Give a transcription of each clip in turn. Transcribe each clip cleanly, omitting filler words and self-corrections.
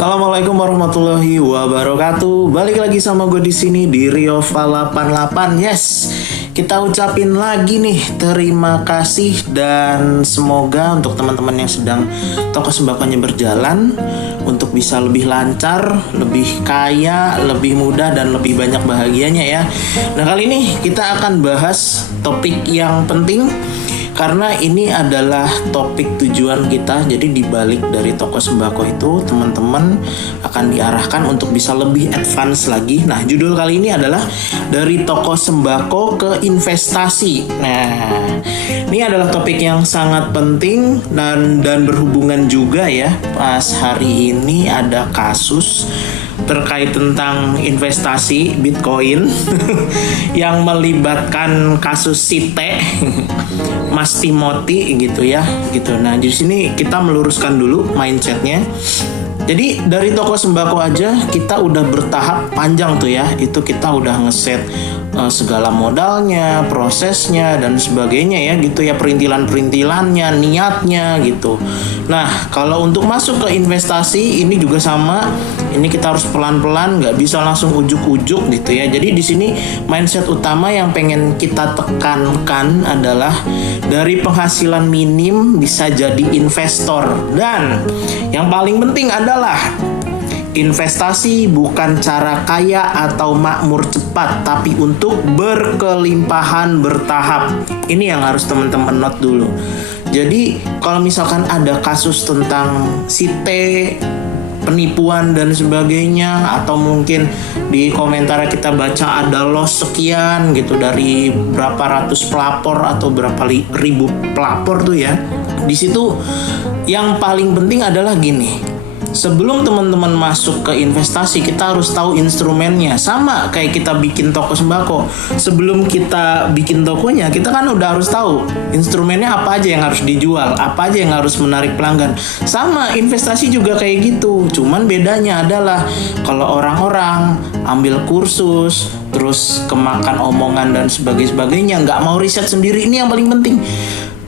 Assalamualaikum warahmatullahi wabarakatuh. Balik lagi sama gue di sini di Riova 88. Yes, kita ucapin lagi nih terima kasih dan semoga untuk teman-teman yang sedang toko sembakonya berjalan untuk bisa lebih lancar, lebih kaya, lebih mudah dan lebih banyak bahagianya ya. Nah, kali ini kita akan bahas topik yang penting karena ini adalah topik tujuan kita. Jadi dibalik dari toko sembako itu teman-teman akan diarahkan untuk bisa lebih advance lagi. Nah, judul kali ini adalah dari toko sembako ke investasi. Nah, ini adalah topik yang sangat penting dan berhubungan juga ya. Pas hari ini ada kasus terkait tentang investasi Bitcoin yang melibatkan kasus Site Mas Timothy gitu ya gitu. Nah, di sini kita meluruskan dulu mindsetnya. Jadi dari toko sembako aja kita udah bertahap panjang tuh ya. Itu kita udah ngeset segala modalnya, prosesnya dan sebagainya ya gitu ya, perintilan-perintilannya, niatnya gitu. Nah, kalau untuk masuk ke investasi ini juga sama. Ini kita harus pelan-pelan, nggak bisa langsung ujuk-ujuk gitu ya. Jadi di sini mindset utama yang pengen kita tekankan adalah dari penghasilan minim bisa jadi investor. Dan yang paling penting adalah investasi bukan cara kaya atau makmur cepat, tapi untuk berkelimpahan bertahap. Ini yang harus teman-teman note dulu. Jadi kalau misalkan ada kasus tentang Site, penipuan dan sebagainya, atau mungkin di komentar kita baca ada loss sekian gitu dari berapa ratus pelapor atau berapa ribu pelapor tuh ya. Di situ yang paling penting adalah gini. Sebelum teman-teman masuk ke investasi, kita harus tahu instrumennya. Sama kayak kita bikin toko sembako. Sebelum kita bikin tokonya, kita kan udah harus tahu instrumennya apa aja yang harus dijual, apa aja yang harus menarik pelanggan. Sama investasi juga kayak gitu. Cuman bedanya adalah kalau orang-orang ambil kursus, terus kemakan omongan dan sebagainya, nggak mau riset sendiri. Ini yang paling penting.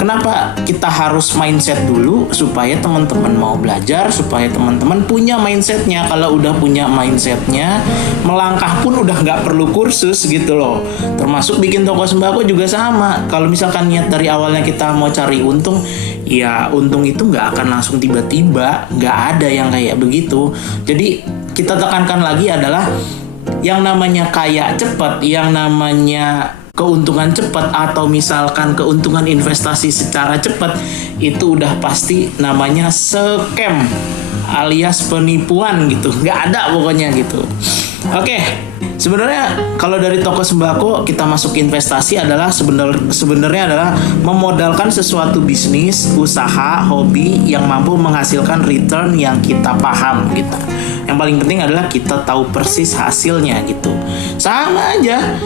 Kenapa kita harus mindset dulu? Supaya teman-teman mau belajar, supaya teman-teman punya mindsetnya. Kalau udah punya mindsetnya, melangkah pun udah nggak perlu kursus gitu loh. Termasuk bikin toko sembako juga sama. Kalau misalkan niat dari awalnya kita mau cari untung, ya untung itu nggak akan langsung tiba-tiba. Nggak ada yang kayak begitu. Jadi kita tekankan lagi adalah yang namanya kaya cepat, yang namanya keuntungan cepat, atau misalkan keuntungan investasi secara cepat, itu udah pasti namanya scam alias penipuan gitu. Nggak ada pokoknya gitu. Oke, sebenarnya kalau dari toko sembako kita masuk investasi adalah sebenarnya adalah memodalkan sesuatu bisnis, usaha, hobi yang mampu menghasilkan return yang kita paham gitu. Yang paling penting adalah kita tahu persis hasilnya gitu. Sama aja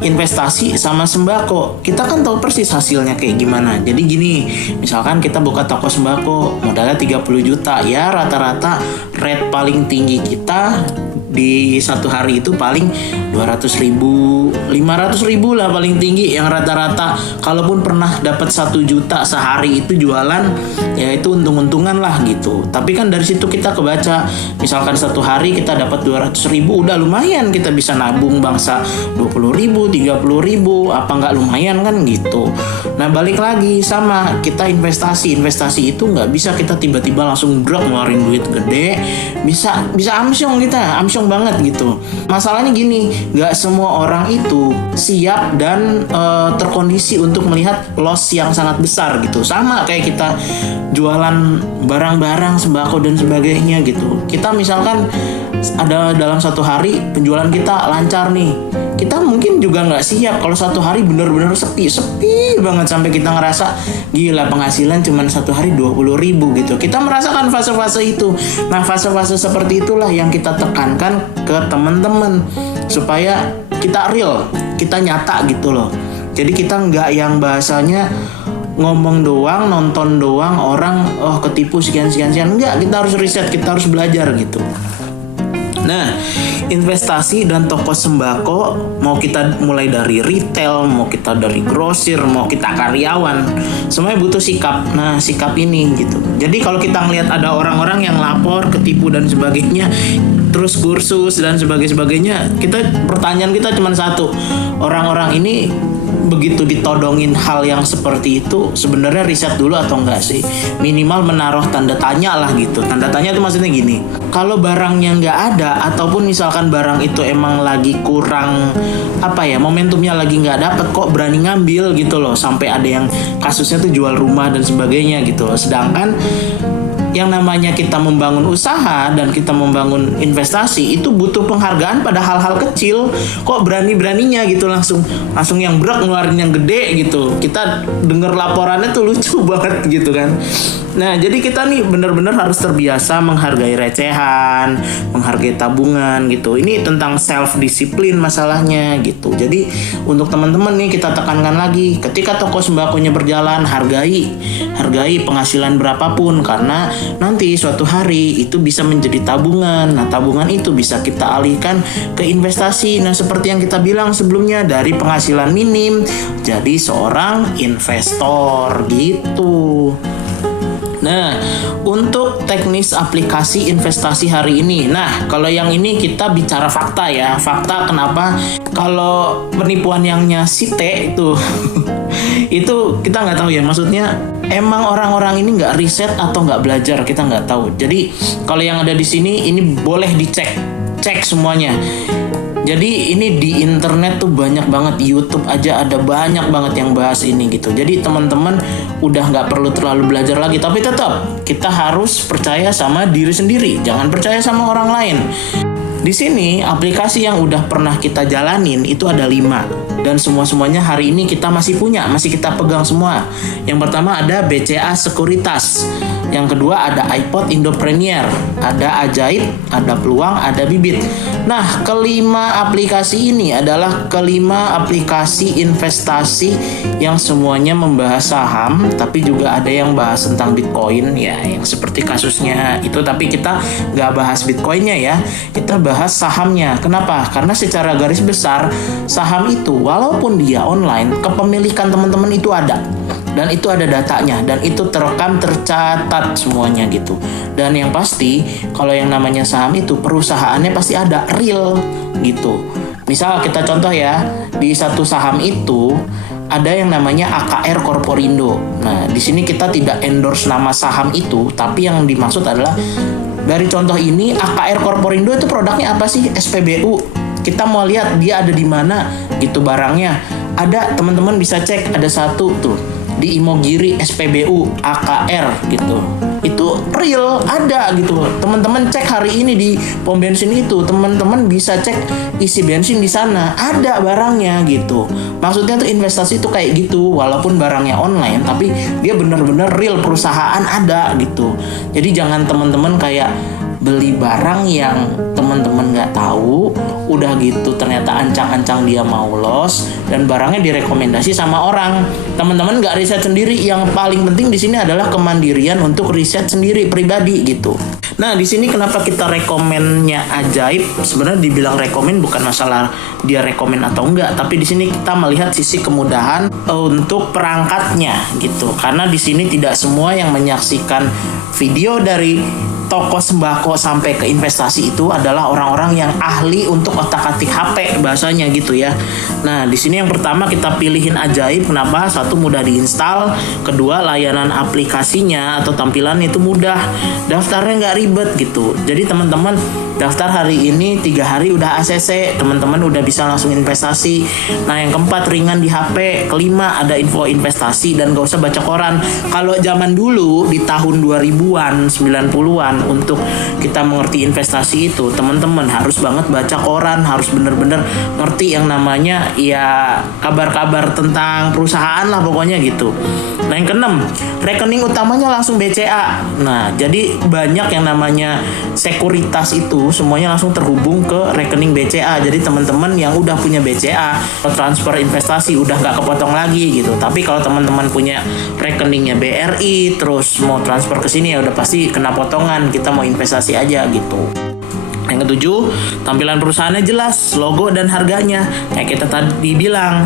investasi sama sembako, kita kan tahu persis hasilnya kayak gimana. Jadi gini, misalkan kita buka toko sembako, modalnya 30 juta, ya rata-rata rate paling tinggi kita di satu hari itu paling 200 ribu, 500 ribu lah paling tinggi yang rata-rata. Kalaupun pernah dapat 1 juta sehari itu jualan, ya itu untung-untungan lah gitu. Tapi kan dari situ kita kebaca, misalkan satu hari kita dapat 200 ribu, udah lumayan, kita bisa nabung bangsa 20 ribu, 30 ribu, apa nggak lumayan kan gitu. Nah, balik lagi sama kita investasi itu nggak bisa kita tiba-tiba langsung brok ngeluarin duit gede, bisa amsyong banget gitu. Masalahnya gini, nggak semua orang itu siap dan terkondisi untuk melihat loss yang sangat besar gitu. Sama kayak kita jualan barang-barang sembako dan sebagainya gitu. Kita misalkan ada dalam satu hari penjualan kita lancar nih, kita mungkin juga nggak siap kalau satu hari benar-benar sepi banget sampai kita ngerasa gila penghasilan cuma satu hari 20 ribu gitu. Kita merasakan fase-fase itu. Nah, fase-fase seperti itulah yang kita tekankan ke teman-teman supaya kita real, kita nyata gitu loh. Jadi kita nggak yang bahasanya ngomong doang, nonton doang, orang ketipu sekian. Enggak, kita harus riset, kita harus belajar gitu. Nah, investasi dan toko sembako, mau kita mulai dari retail, mau kita dari grosir, mau kita karyawan, semuanya butuh sikap. Nah, sikap ini gitu. Jadi kalau kita ngelihat ada orang-orang yang lapor, ketipu dan sebagainya, terus kursus dan sebagainya, pertanyaan kita cuma satu. Orang-orang ini begitu ditodongin hal yang seperti itu, sebenarnya riset dulu atau enggak sih? Minimal menaruh tanda tanya lah gitu. Tanda tanya itu maksudnya gini, kalau barangnya nggak ada, ataupun misalkan barang itu emang lagi kurang momentumnya lagi nggak dapet, kok berani ngambil gitu loh, sampai ada yang kasusnya tuh jual rumah dan sebagainya gitu loh. Sedangkan yang namanya kita membangun usaha dan kita membangun investasi itu butuh penghargaan pada hal-hal kecil. Kok berani-beraninya gitu langsung yang berat ngeluarin yang gede gitu. Kita denger laporannya tuh lucu banget gitu kan. Nah, jadi kita nih benar-benar harus terbiasa menghargai recehan, menghargai tabungan gitu. Ini tentang self disiplin masalahnya gitu. Jadi untuk teman-teman nih kita tekankan lagi, ketika toko sembakonya berjalan, hargai penghasilan berapapun, karena nanti suatu hari itu bisa menjadi tabungan. Nah, tabungan itu bisa kita alihkan ke investasi. Nah, seperti yang kita bilang sebelumnya, dari penghasilan minim jadi seorang investor gitu. Nah, untuk teknis aplikasi investasi hari ini. Nah, kalau yang ini kita bicara fakta ya. Fakta kenapa? Kalau penipuan yang Site itu itu kita nggak tahu ya. Maksudnya emang orang-orang ini nggak riset atau nggak belajar, kita nggak tahu. Jadi kalau yang ada di sini ini boleh cek semuanya. Jadi ini di internet tuh banyak banget, YouTube aja ada banyak banget yang bahas ini gitu. Jadi teman-teman udah nggak perlu terlalu belajar lagi, tapi tetap kita harus percaya sama diri sendiri, jangan percaya sama orang lain. Di sini aplikasi yang udah pernah kita jalanin itu ada 5 dan semuanya hari ini kita masih punya, masih kita pegang semua. Yang pertama ada BCA Sekuritas, yang kedua ada iPod Indopreneur, ada Ajaib, ada Peluang, ada Bibit. Nah, kelima aplikasi ini adalah kelima aplikasi investasi yang semuanya membahas saham, tapi juga ada yang bahas tentang Bitcoin ya, yang seperti kasusnya itu. Tapi kita nggak bahas Bitcoinnya ya, kita bahas sahamnya. Kenapa? Karena secara garis besar saham itu walaupun dia online, kepemilikan teman-teman itu ada. Dan itu ada datanya, dan itu terekam, tercatat semuanya gitu. Dan yang pasti kalau yang namanya saham itu perusahaannya pasti ada real gitu. Misal kita contoh ya, di satu saham itu ada yang namanya AKR Korporindo. Nah, di sini kita tidak endorse nama saham itu, tapi yang dimaksud adalah dari contoh ini AKR Korporindo itu produknya apa sih? SPBU. Kita mau lihat dia ada di mana gitu barangnya. Ada, teman-teman bisa cek, ada satu tuh di Imogiri SPBU AKR gitu. Itu real, ada gitu. Teman-teman cek hari ini di pom bensin itu, teman-teman bisa cek isi bensin di sana, ada barangnya gitu. Maksudnya tuh investasi itu kayak gitu, walaupun barangnya online tapi dia benar-benar real, perusahaan ada gitu. Jadi jangan teman-teman kayak beli barang yang teman-teman nggak tahu, udah gitu ternyata ancang-ancang dia mau loss dan barangnya direkomendasi sama orang. Teman-teman nggak riset sendiri. Yang paling penting di sini adalah kemandirian untuk riset sendiri pribadi gitu. Nah, di sini kenapa kita rekomennya Ajaib? Sebenarnya dibilang rekomen bukan masalah dia rekomen atau enggak, tapi di sini kita melihat sisi kemudahan untuk perangkatnya gitu. Karena di sini tidak semua yang menyaksikan video dari toko sembako sampai ke investasi itu adalah orang-orang yang ahli untuk otak-atik HP bahasanya gitu ya. Nah, di sini yang pertama kita pilihin Ajaib. Kenapa? Satu, mudah diinstal. Kedua, layanan aplikasinya atau tampilannya itu mudah. Daftarnya nggak ribet gitu. Jadi teman-teman daftar hari ini 3 hari udah ACC, teman-teman udah bisa langsung investasi. Nah, yang keempat ringan di HP. Kelima ada info investasi dan gak usah baca koran. Kalau zaman dulu di tahun 2000-an, 90-an, untuk kita mengerti investasi itu, teman-teman harus banget baca koran, harus bener-bener ngerti yang namanya ya kabar-kabar tentang perusahaan lah pokoknya gitu. Nah, yang keenam, rekening utamanya langsung BCA. Nah, jadi banyak yang namanya sekuritas itu semuanya langsung terhubung ke rekening BCA. Jadi teman-teman yang udah punya BCA, transfer investasi udah nggak kepotong lagi gitu. Tapi kalau teman-teman punya rekeningnya BRI, terus mau transfer ke sini ya udah pasti kena potongan. Kita mau investasi aja gitu. Yang ketujuh, tampilan perusahaannya jelas, logo dan harganya. Kayak kita tadi bilang,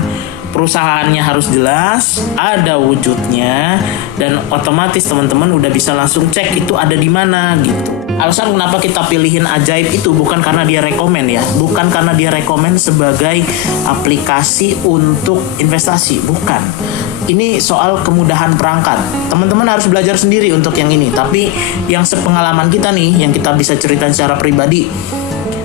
perusahaannya harus jelas, ada wujudnya, dan otomatis teman-teman udah bisa langsung cek itu ada di mana gitu. Alasan kenapa kita pilihin Ajaib itu bukan karena dia rekomen ya, bukan karena dia rekomen sebagai aplikasi untuk investasi, bukan. Ini soal kemudahan perangkat. Teman-teman harus belajar sendiri untuk yang ini. Tapi yang sepengalaman kita nih, yang kita bisa cerita secara pribadi,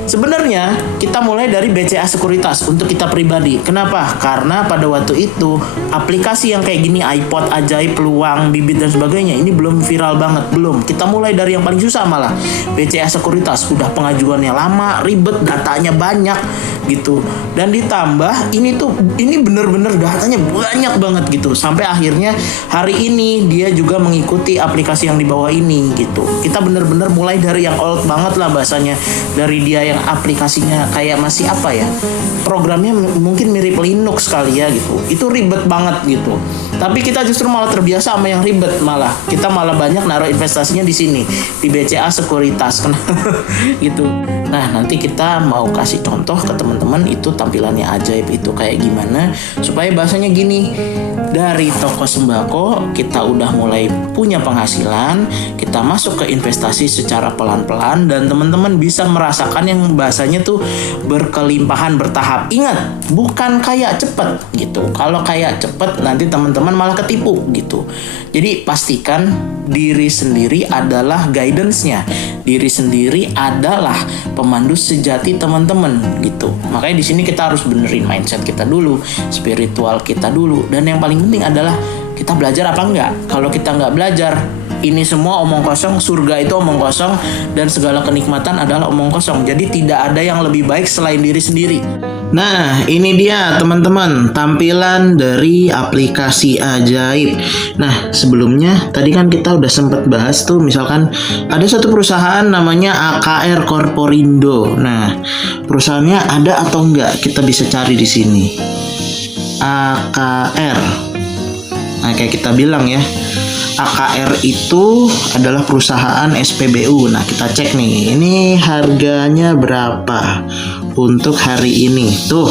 sebenarnya kita mulai dari BCA Sekuritas untuk kita pribadi. Kenapa? Karena pada waktu itu aplikasi yang kayak gini, iPod, Ajaib, Peluang, Bibit dan sebagainya, ini belum viral banget, belum. Kita mulai dari yang paling susah malah. BCA Sekuritas udah pengajuannya lama, ribet, datanya banyak gitu. Dan ditambah ini bener-bener datanya banyak banget gitu. Sampai akhirnya hari ini dia juga mengikuti aplikasi yang di bawah ini gitu. Kita bener-bener mulai dari yang old banget lah bahasanya. Dari dia yang aplikasinya kayak masih apa ya, programnya mungkin mirip Linux kali ya gitu, itu ribet banget gitu. Tapi kita justru malah terbiasa sama yang ribet, malah kita malah banyak naruh investasinya di sini, di BCA Sekuritas gitu. Nah, nanti kita mau kasih contoh ke teman-teman itu tampilannya Ajaib itu kayak gimana, supaya bahasanya gini, dari toko sembako kita udah mulai punya penghasilan, kita masuk ke investasi secara pelan-pelan, dan teman-teman bisa merasakan yang bahasanya tuh berkelimpahan bertahap. Ingat, bukan kayak cepet gitu. Kalau kayak cepet nanti teman-teman malah ketipu gitu. Jadi pastikan diri sendiri adalah guidance-nya. Diri sendiri adalah pemandu sejati teman-teman gitu. Makanya di sini kita harus benerin mindset kita dulu, spiritual kita dulu, dan yang paling penting adalah kita belajar apa enggak. Kalau kita enggak belajar, ini semua omong kosong, surga itu omong kosong, dan segala kenikmatan adalah omong kosong. Jadi tidak ada yang lebih baik selain diri sendiri. Nah, ini dia teman-teman, tampilan dari aplikasi Ajaib. Nah, sebelumnya tadi kan kita udah sempat bahas tuh, misalkan ada satu perusahaan namanya AKR Corporindo. Nah, perusahaannya ada atau enggak? Kita bisa cari di sini. AKR. Nah, kayak kita bilang ya, AKR itu adalah perusahaan SPBU. Nah, kita cek nih, ini harganya berapa untuk hari ini. Tuh,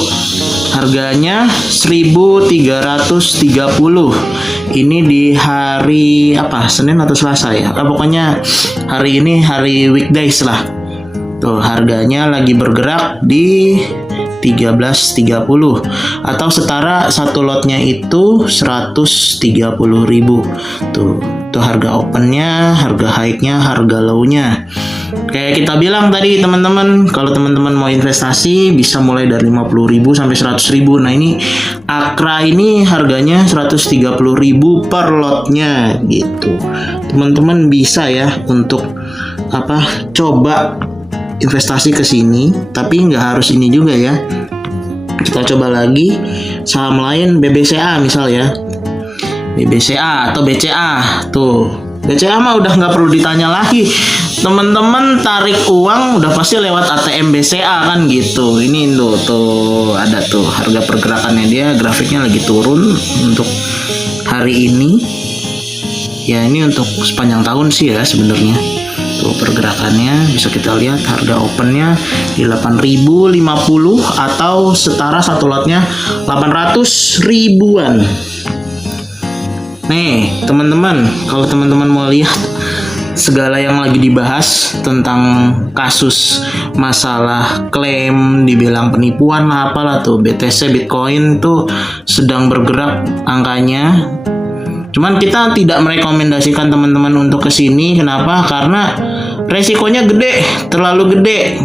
harganya 1.330. Ini di hari apa? Senin atau Selasa ya? Pokoknya hari ini hari weekdays lah. Tuh, harganya lagi bergerak di 13.30 atau setara satu lotnya itu 130.000. Tuh harga opennya, harga high-nya, harga low-nya. Kayak kita bilang tadi teman-teman, kalau teman-teman mau investasi bisa mulai dari 50.000 sampai 100.000. Nah, ini Akra ini harganya 130.000 per lotnya gitu. Teman-teman bisa ya untuk coba investasi ke sini, tapi nggak harus ini juga ya. Kita coba lagi saham lain, BBCA misal ya, BBCA atau BCA. Tuh, BCA mah udah nggak perlu ditanya lagi, teman-teman tarik uang udah pasti lewat ATM BCA kan gitu. Ini tuh ada tuh harga pergerakannya, dia grafiknya lagi turun untuk hari ini ya. Ini untuk sepanjang tahun sih ya sebenarnya. Tuh pergerakannya bisa kita lihat, harga opennya di 8.050 atau setara satu lotnya 800 ribuan. Nih teman-teman, kalau teman-teman mau lihat segala yang lagi dibahas tentang kasus masalah klaim dibilang penipuan lah apalah, tuh BTC Bitcoin tuh sedang bergerak angkanya. Cuman kita tidak merekomendasikan teman-teman untuk kesini. Kenapa? Karena resikonya gede, terlalu gede.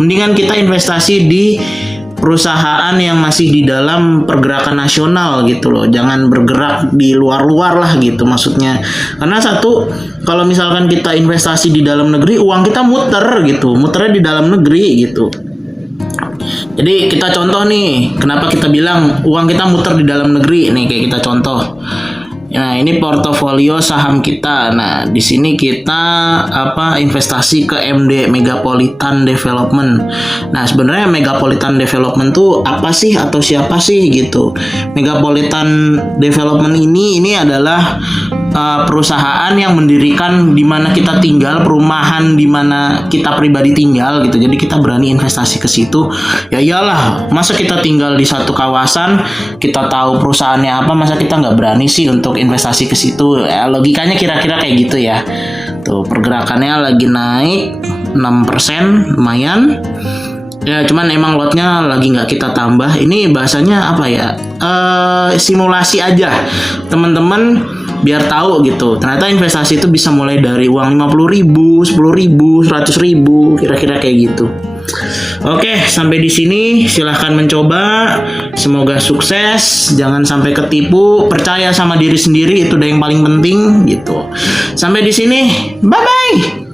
Mendingan kita investasi di perusahaan yang masih di dalam pergerakan nasional gitu loh. Jangan bergerak di luar-luar lah gitu maksudnya. Karena satu, kalau misalkan kita investasi di dalam negeri, uang kita muter gitu, muternya di dalam negeri gitu. Jadi kita contoh nih, kenapa kita bilang uang kita muter di dalam negeri nih, kayak kita contoh. Nah, ini portofolio saham kita. Nah, di sini kita investasi ke MD, Megapolitan Development. Nah, sebenarnya Megapolitan Development tuh apa sih atau siapa sih gitu. Megapolitan Development ini adalah perusahaan yang mendirikan di mana kita tinggal, perumahan di mana kita pribadi tinggal gitu. Jadi kita berani investasi ke situ. Ya iyalah, masa kita tinggal di satu kawasan, kita tahu perusahaannya apa, masa kita nggak berani sih untuk investasi ke situ. Ya, logikanya kira-kira kayak gitu ya. Tuh, pergerakannya lagi naik 6%, lumayan. Ya, cuman emang lotnya lagi nggak kita tambah. Ini bahasanya apa ya? Simulasi aja, teman-teman, biar tahu gitu. Ternyata investasi itu bisa mulai dari uang 50.000, 10.000, 100.000, kira-kira kayak gitu. Oke, sampai di sini. Silahkan mencoba. Semoga sukses. Jangan sampai ketipu. Percaya sama diri sendiri, itu udah yang paling penting gitu. Sampai di sini. Bye bye.